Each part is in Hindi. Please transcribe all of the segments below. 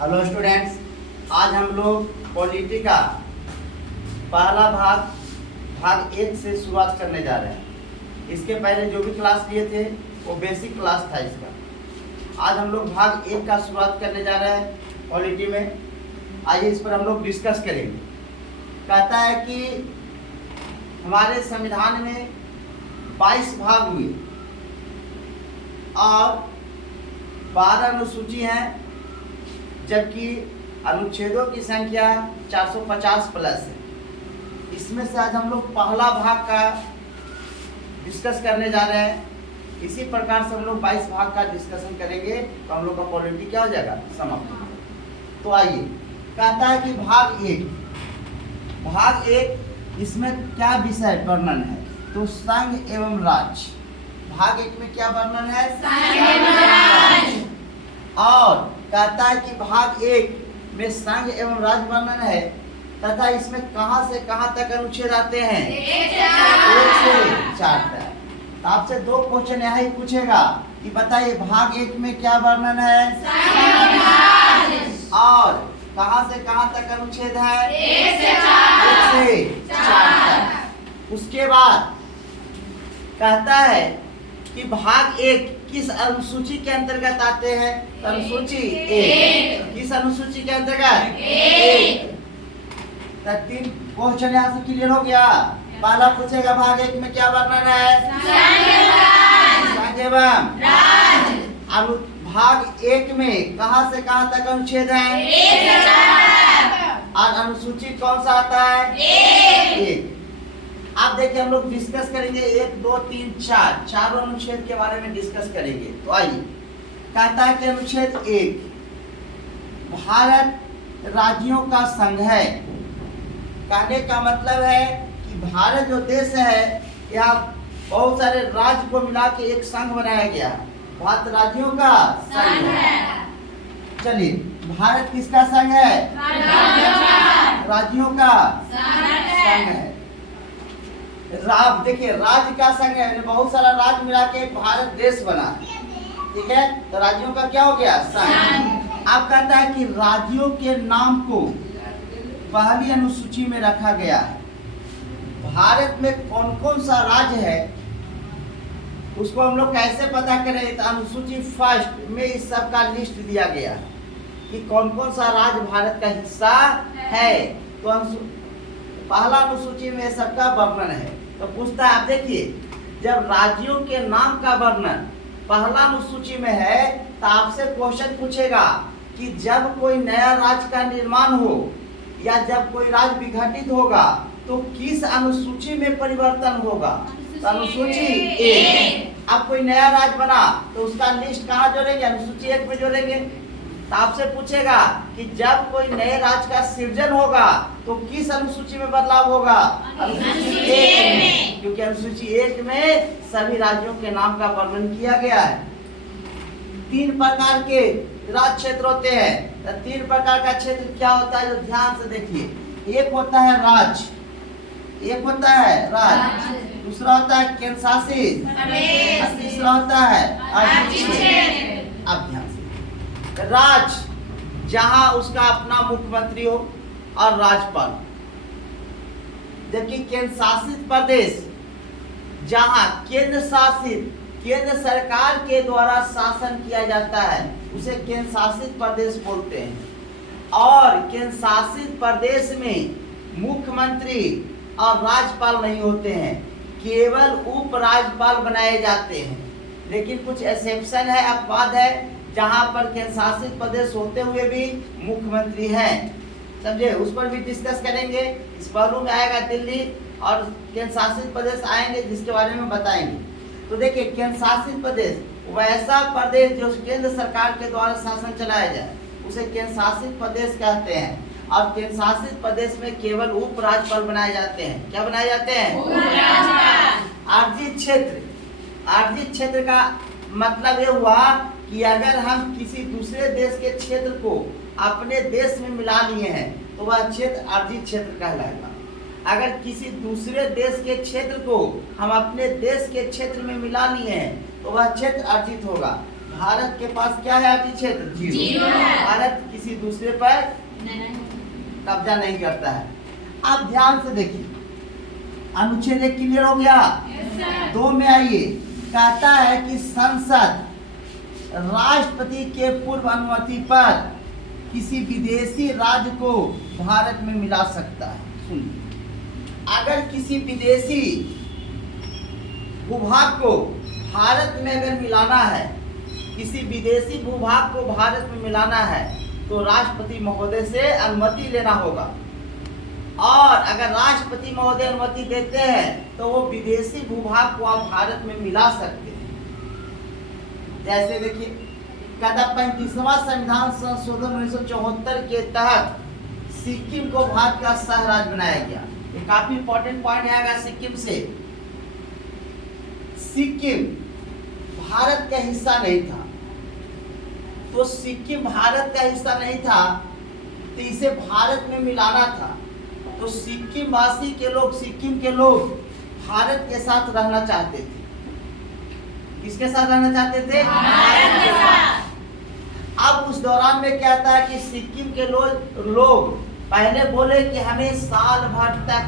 हेलो स्टूडेंट्स, आज हम लोग पॉलिटी का पहला भाग 1 से शुरुआत करने जा रहे हैं। इसके पहले जो भी क्लास लिए थे वो बेसिक क्लास था इसका। आज हम लोग भाग 1 का शुरुआत करने जा रहे हैं पॉलिटी में। आइए इस पर हम लोग डिस्कस करेंगे। कहता है कि हमारे संविधान में 22 भाग हुए और 12 अनुसूची हैं, जबकि अनुच्छेदों की संख्या 450 प्लस है। इसमें से आज हम लोग पहला भाग का डिस्कस करने जा रहे हैं। इसी प्रकार से हम लोग 22 भाग का डिस्कशन करेंगे तो हम लोग का पॉलिटी क्या हो जाएगा, समाप्त। तो आइए, कहता है कि भाग एक इसमें क्या विषय वर्णन है, तो संघ एवं राज्य। भाग 1 में क्या वर्णन है, संघ एवं राज्य। और कहता है कि भाग 1 में संघ एवं राज्य वर्णन है तथा इसमें कहां से कहां तक अनुच्छेद आते हैं, 1 से 4 तक। तो आपसे 2 क्वेश्चन यहाँ ही पूछेगा कि बताइए भाग 1 में क्या वर्णन है, संघ एवं राज्य, और कहां से कहां तक अनुच्छेद है, 1 से 4 तक। उसके बाद कहता है कि भाग 1 किस अनुसूची के अंतर्गत आते हैं, अनुसूची 1। किस अनुसूची के अंतर्गत, 1। तब 3 क्वेश्चन यहाँ से क्लियर हो गया। पहला पूछेगा भाग 1 में क्या वर्णन है, संघ एवं राज्य। भाग 1 में कहां से कहां तक अनुच्छेद है, 1 से 4। और अनुसूची कौन सा आता है, 1। आप देखिए हम लोग डिस्कस करेंगे 1, 2, 3, 4 चारों अनुच्छेद के बारे में डिस्कस करेंगे। तो आइए, कहता है कि अनुच्छेद 1 भारत राज्यों का संघ है। कहने का मतलब है कि भारत जो देश है यहाँ बहुत सारे राज्य को मिला के एक संघ बनाया गया। भारत राज्यों का संघ है। चलिए, भारत किसका संघ है, राज्यों का संघ है। देखिए राज्य का संघ है, बहुत सारा राज्य मिला के भारत देश बना, ठीक है। तो राज्यों का क्या हो गया, संघ। अब कहता है कि राज्यों के नाम को पहली अनुसूची में रखा गया है। भारत में कौन कौन सा राज्य है उसको हम लोग कैसे पता करें, तो अनुसूची फर्स्ट में इस सब का लिस्ट दिया गया है कि कौन कौन सा राज्य भारत का हिस्सा है। तो पहला अनुसूची में सबका वर्णन है। तो पूछता है, आप देखिए जब राज्यों के नाम का वर्णन पहला अनुसूची में है तो आपसे क्वेश्चन पूछेगा कि जब कोई नया राज्य का निर्माण हो या जब कोई राज्य विघटित होगा तो किस अनुसूची में परिवर्तन होगा, तो अनुसूची 1। अब कोई नया राज्य बना तो उसका लिस्ट कहाँ जोड़ेंगे, अनुसूची 1 में जोड़ेंगे। तो आपसे पूछेगा कि जब कोई नए राज्य का सृजन होगा तो किस अनुसूची में बदलाव होगा, अनुसूची 1 में, क्योंकि अनुसूची 1 में सभी राज्यों के नाम का वर्णन किया गया है। 3 प्रकार के राज्य क्षेत्र होते हैं। तो 3 प्रकार का क्षेत्र क्या होता है, जो ध्यान से देखिए। एक होता है राज्य, दूसरा होता है केंद्र शासित, और तीसरा होता है अर्ध क्षेत्र। अब ध्यान से, राज्य जहां उसका अपना मुख्यमंत्री हो और राज्यपाल, जबकि केंद्र शासित प्रदेश जहां केंद्र सरकार के द्वारा शासन किया जाता है उसे केंद्र शासित प्रदेश बोलते हैं। और केंद्र शासित प्रदेश में मुख्यमंत्री और राज्यपाल नहीं होते हैं, केवल उप राज्यपाल बनाए जाते हैं। लेकिन कुछ एक्सेप्शन है, अपवाद है, जहां पर केंद्र शासित प्रदेश होते हुए भी मुख्यमंत्री हैं, समझे। उस पर भी डिस्कस करेंगे। इस पहलू में आएगा दिल्ली और केंद्र शासित प्रदेश आएंगे, जिसके बारे में बताएंगे। तो देखिए, केंद्र शासित प्रदेश वैसा प्रदेश जो केंद्र सरकार के द्वारा शासन चलाया जाए उसे केंद्र शासित प्रदेश कहते हैं। और केंद्र शासित प्रदेश में केवल उप राज्यपाल बनाए जाते हैं। क्या बनाए जाते हैं, आर्जित क्षेत्र का मतलब ये हुआ कि अगर हम किसी दूसरे देश के क्षेत्र को अपने देश में मिला लिए हैं तो वह क्षेत्र अर्जित क्षेत्र कहलाएगा। अगर किसी दूसरे देश के क्षेत्र को हम अपने देश के क्षेत्र में मिला लिए हैं तो वह क्षेत्र अर्जित होगा। भारत के पास क्या है अर्जित क्षेत्र? जीरो। भारत किसी किसी दूसरे पर कब्जा नहीं करता है। आप ध्यान से देखिए, अनुच्छेद 1 क्लियर हो गया। 2 में आइए, कहता है कि संसद राष्ट्रपति के पूर्व अनुमति पर किसी विदेशी राज्य को भारत में मिला सकता है। सुनिए, अगर किसी विदेशी भूभाग को भारत में अगर मिलाना है, किसी विदेशी भूभाग को भारत में मिलाना है, तो राष्ट्रपति महोदय से अनुमति लेना होगा। और अगर राष्ट्रपति महोदय अनुमति देते हैं तो वो विदेशी भूभाग को आप भारत में मिला सकते हैं। जैसे देखिए, कहता 35वां संविधान संशोधन 1974 के तहत सिक्किम को भारत का सह राज्य बनाया गया। ये काफी इंपॉर्टेंट पॉइंट आएगा सिक्किम से। सिक्किम भारत का हिस्सा नहीं था, तो सिक्किम भारत का हिस्सा नहीं था तो इसे भारत में मिलाना था। तो सिक्किम वासी के लोग, सिक्किम के लोग भारत के साथ रहना चाहते थे। किसके साथ रहना चाहते थे? भारत के साथ। अब उस दौरान में क्या था कि सिक्किम के लोग पहले बोले कि हमें साल भर तक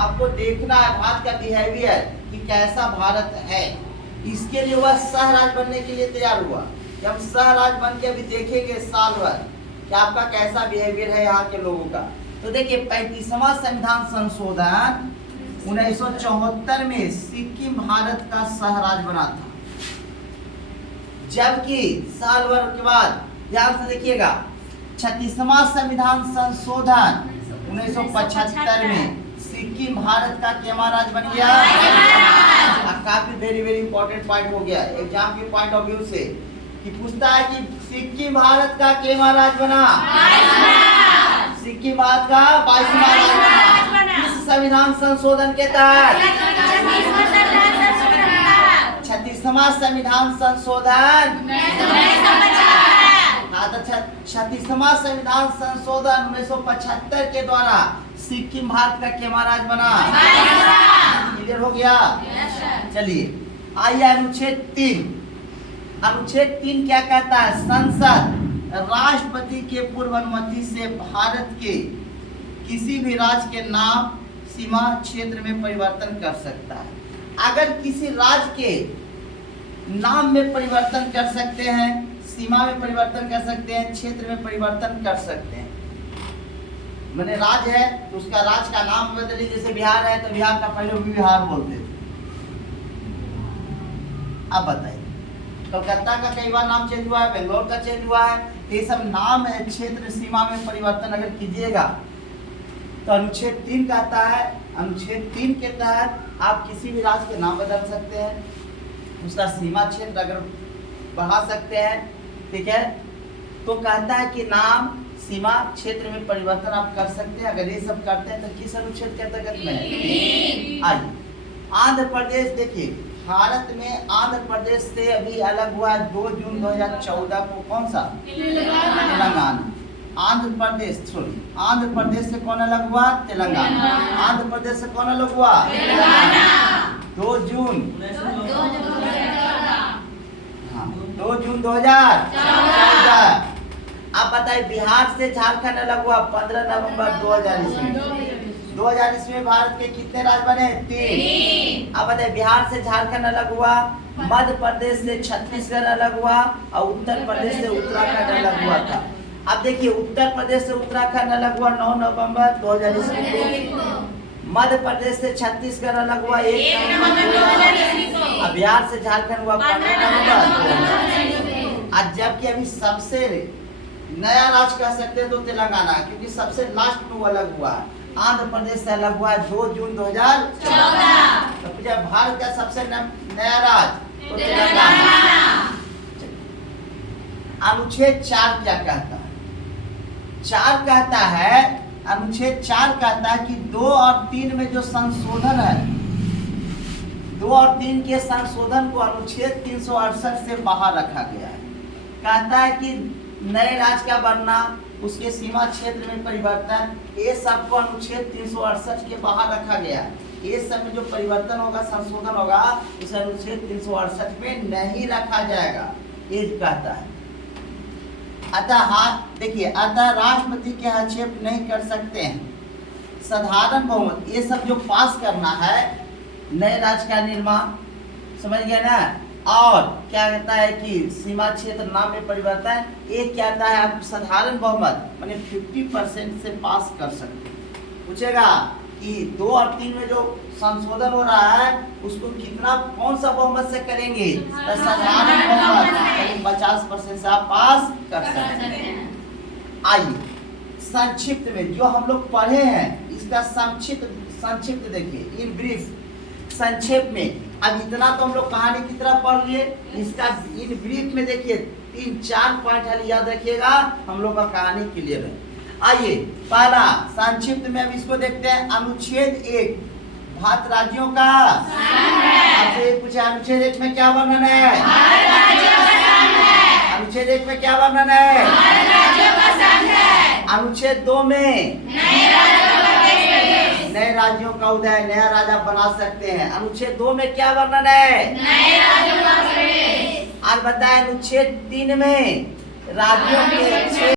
आपको देखना है भारत का बिहेवियर कि कैसा भारत है। इसके लिए वह सह राज्य बनने के लिए तैयार हुआ कि हम सह राज्य बन के अभी देखेंगे साल भर कि आपका कैसा बिहेवियर है यहाँ के लोगों का। तो देखिए, 35वां संविधान संशोधन 1974 में सिक्किम भारत का सह राज्य बना था। जबकि साल भर के बाद ध्यान से देखिएगा, 36वां संविधान संशोधन 1975 में सिक्किम भारत का केमा राज्य बन गया। काफी वेरी इंपॉर्टेंट पॉइंट हो गया एग्जाम के पॉइंट ऑफ व्यू से कि पूछता है कि सिक्किम भारत का केमा राज्य बना। सिक्किम भारत का 22वां राज्य बना। इस संविधान संशोधन के तहत 36वां संविधान संशोधन 36वां संविधान संशोधन 1975 के द्वारा सिक्किम भारत का केमा राज्य बना। क्लियर हो गया? चलिए आइए अनुच्छेद 3। अनुच्छेद 3 क्या कहता है? संसद राष्ट्रपति के पूर्व अनुमति से भारत के किसी भी राज्य के नाम, सीमा, क्षेत्र में परिवर्तन कर सकता है। अगर किसी राज्य के नाम में परिवर्तन कर सकते हैं, सीमा में परिवर्तन कर सकते हैं, क्षेत्र में परिवर्तन कर सकते हैं। मैंने राज्य है तो उसका राज्य का नाम बदलिए। जैसे बिहार है तो बिहार का पहले बिहार बोलते थे। अब बताइए, कलकत्ता का कई बार नाम चेंज हुआ है, बेंगलोर का चेंज हुआ है। ये सब नाम है, क्षेत्र, सीमा में परिवर्तन अगर कीजिएगा तो अनुच्छेद 3 कहता है, अनुच्छेद 3 के तहत आप किसी भी राज्य के नाम बदल सकते हैं, उसका सीमा क्षेत्र अगर बढ़ा सकते हैं, ठीक है। तो कहता है कि नाम, सीमा, क्षेत्र में परिवर्तन आप कर सकते हैं। अगर ये सब करते हैं तो किस अनुच्छेद के अंतर्गत में? आइए, आंध्र प्रदेश देखिए, भारत में आंध्र प्रदेश से अभी अलग हुआ 2 जून 2014 को। कौन सा? तेलंगाना। आंध्र प्रदेश से कौन अलग हुआ? तेलंगाना। आंध्र प्रदेश से कौन अलग हुआ? तेलंगाना। 2 जून 2014। आप बताइए, बिहार से झारखंड अलग हुआ 15 नवंबर 2000 ईस्वी। 2000 ईस्वी में भारत के कितने राज्य बने? 3। अब बताइए, बिहार से झारखंड अलग हुआ, मध्य प्रदेश से छत्तीसगढ़ अलग हुआ और उत्तर प्रदेश से उत्तराखंड अलग हुआ था। अब देखिए, उत्तर प्रदेश से उत्तराखंड अलग हुआ 9 नवंबर 2000 ईस्वी को। मध्य प्रदेश से छत्तीसगढ़ अलग हुआ 1 नवंबर 2000 ईस्वी को। अब बिहार से झारखंड हुआ 15 नवंबर। आज जबकि अभी सबसे नया राज्य कह सकते हैं तो तेलंगाना, क्योंकि सबसे लास्ट में वो अलग हुआ है। आंध्र प्रदेश से अलग हुआ 2 जून 2014। तो जब भारत का सबसे नया राज्य तो तेलंगाना। अनुच्छेद 4 क्या कहता है? 4 कहता है, अनुच्छेद 4 कहता है कि 2 और 3 में जो संशोधन है, 2 और 3 के संशोधन को अनुच्छेद 368 से बाहर रखा गया है। कहता है कि नए राज्य का बनना, उसके सीमा क्षेत्र में परिवर्तन, ये सबको अनुच्छेद 368 के बाहर रखा गया है। ये सब में जो परिवर्तन होगा, संशोधन होगा, उसे अनुच्छेद 368 में नहीं रखा जाएगा, ये कहता है। अतः देखिए, अतः राष्ट्रपति के हस्तक्षेप नहीं कर सकते हैं। साधारण बहुमत, ये सब जो पास करना है, नए राज्य का निर्माण, समझ गए ना। और क्या कहता है कि सीमा क्षेत्र नाम में परिवर्तन, ये क्या कहता है आप साधारण बहुमत माने 50% से पास कर सकते हैं। पूछेगा कि 2 और 3 में जो संशोधन हो रहा है उसको कितना, कौन सा बहुमत से करेंगे, तो साधारण बहुमत 50% से आप पास कर सकते हैं। आइए संक्षिप्त में जो हम लोग पढ़े हैं इसका संक्षिप्त देखिए, इन ब्रीफ, संक्षेप में। अब इतना तो हम लोग कहानी की तरह पढ़ लिए, इसका इन ब्रीफ में देखिए 3-4 पॉइंट खाली याद रखिएगा, हम लोग का कहानी क्लियर है। आइए पहला संक्षिप्त में अब इसको देखते हैं। अनुच्छेद 1 भारत राज्यों का आपसे पूछा, अनुच्छेद 1 में क्या वर्णन है? अनुच्छेद 1 में क्या वर्णन है? अनुच्छेद 2 में नए राज्यों का उदय, नया राजा बना सकते हैं। अनुच्छेद 2 में क्या वर्णन है? आज बताए अनुच्छेद 3 में राज्यों के